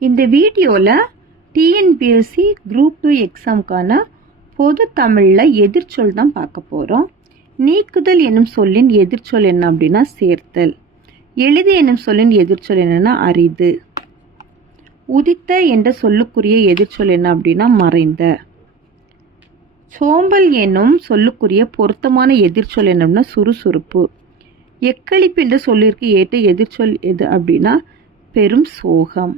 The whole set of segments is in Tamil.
இந்த வீடியோவில் டிஎன்பிஎஸ்சி குரூப் 2 எக்ஸாமுக்கான பொது தமிழில் எதிர்ச்சொல் தான் பார்க்க போகிறோம். நீக்குதல் என்னும் சொல்லின் எதிர்ச்சொல் என்ன அப்படின்னா சேர்த்தல். எளிது என்னும் சொல்லின் எதிர்ச்சொல் என்னன்னா அரிது. உதித்த என்ற சொல்லுக்குரிய எதிர்ச்சொல் என்ன அப்படின்னா மறைந்த. சோம்பல் என்னும் சொல்லுக்குரிய பொருத்தமான எதிர்ச்சொல் என்ன அப்படின்னா சுறுசுறுப்பு. எக்களிப்பு என்ற சொல்லிற்கு ஏற்ற எதிர்ச்சொல் எது அப்படின்னா பெரும் சோகம்.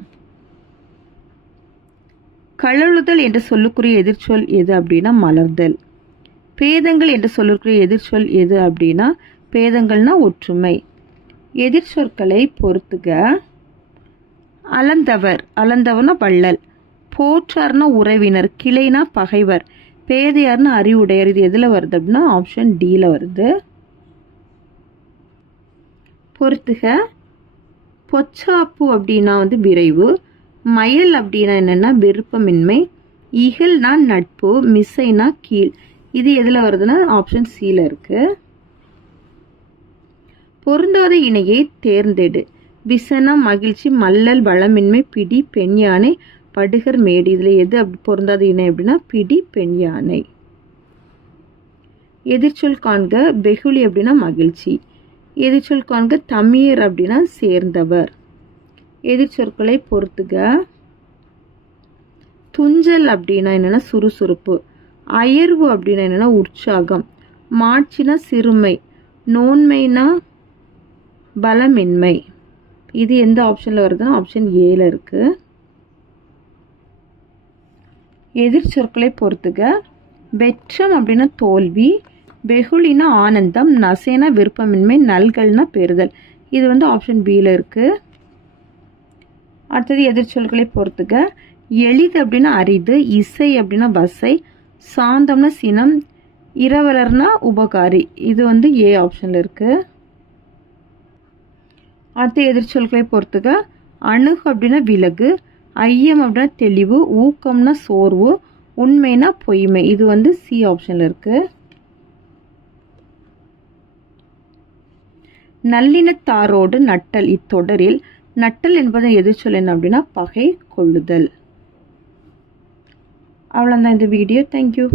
கழலுதல் என்ற சொல்லுக்குரிய எதிர்ச்சொல் எது அப்படின்னா மலர்தல். பேதங்கள் என்ற சொல்லுக்குரிய எதிர்ச்சொல் எது அப்படின்னா பேதங்கள்னா ஒற்றுமை. எதிர்ச்சொற்களை பொறுத்துக. அளந்தவர், அளந்தவர்னா வள்ளல். போற்றார்னா உறவினர், கிளைனா பகைவர், பேதையார்னா அறிவுடையர். இது எதில் வருது அப்படின்னா ஆப்ஷன் டியில் வருது. பொறுத்துக. பொச்சாப்பு அப்படின்னா விரைவு. மயல் அப்படின்னா என்னென்னா விருப்பமின்மை. இகழ்னா நட்பு, மிசைனா கீழ். இது எதில் வருதுன்னா ஆப்ஷன் சியில் இருக்கு. பொருந்தாத இணையை தேர்ந்தெடு. விசனா மகிழ்ச்சி, மல்லல் வளமின்மை, பிடி பெண் யானை, படுகர் மேடு. இதில் எது அப்படி பொருந்தாத இணை அப்படின்னா பிடி பெண் யானை. எதிர்ச்சொல் காண்க. வெகுளி அப்படின்னா மகிழ்ச்சி. எதிர்ச்சொல் காண்க. தமியர் அப்படின்னா சேர்ந்தவர். எதிர்ச்சொற்களை பொறுத்துக. துஞ்சல் அப்படின்னா என்னன்னா சுறுசுறுப்பு. அயர்வு அப்படின்னா என்னன்னா உற்சாகம். மாட்சினா சிறுமை. நோன்மைனா பலமின்மை. இது எந்த ஆப்ஷன்ல வருதுன்னா ஆப்ஷன் ஏல இருக்கு. எதிர்ச்சொற்களை பொறுத்துக. வெற்றம் அப்படின்னா தோல்வி. வெகுளினா ஆனந்தம். நசைனா விருப்பமின்மை. நல்கல்னா பெறுதல். இது ஆப்ஷன் பியில் இருக்கு. அடுத்தது எதிர்ச்சொற்களை பொறுத்துக. எளிது அப்படின்னா அரிது. இசை அப்படின்னா வசை. சாந்தம்னா சினம். இரவலர்னா உபகாரி. இது ஏ ஆப்ஷன்ல இருக்கு. அடுத்த எதிர்ச்சொற்களை பொறுத்துக. அணுகு அப்படின்னா விலகு. ஐயம் அப்படின்னா தெளிவு. ஊக்கம்னா சோர்வு. உண்மைனா பொய்மை. இது சி ஆப்ஷன்ல இருக்கு. நல்லினத்தாரோடு நட்டல். இத்தொடரில் நட்டல் என்பதன் எதிர்ச்சொல் என்ன அப்படின்னா பகை கொள்ளுதல். அவ்வளோதான் இந்த வீடியோ. தேங்க்யூ.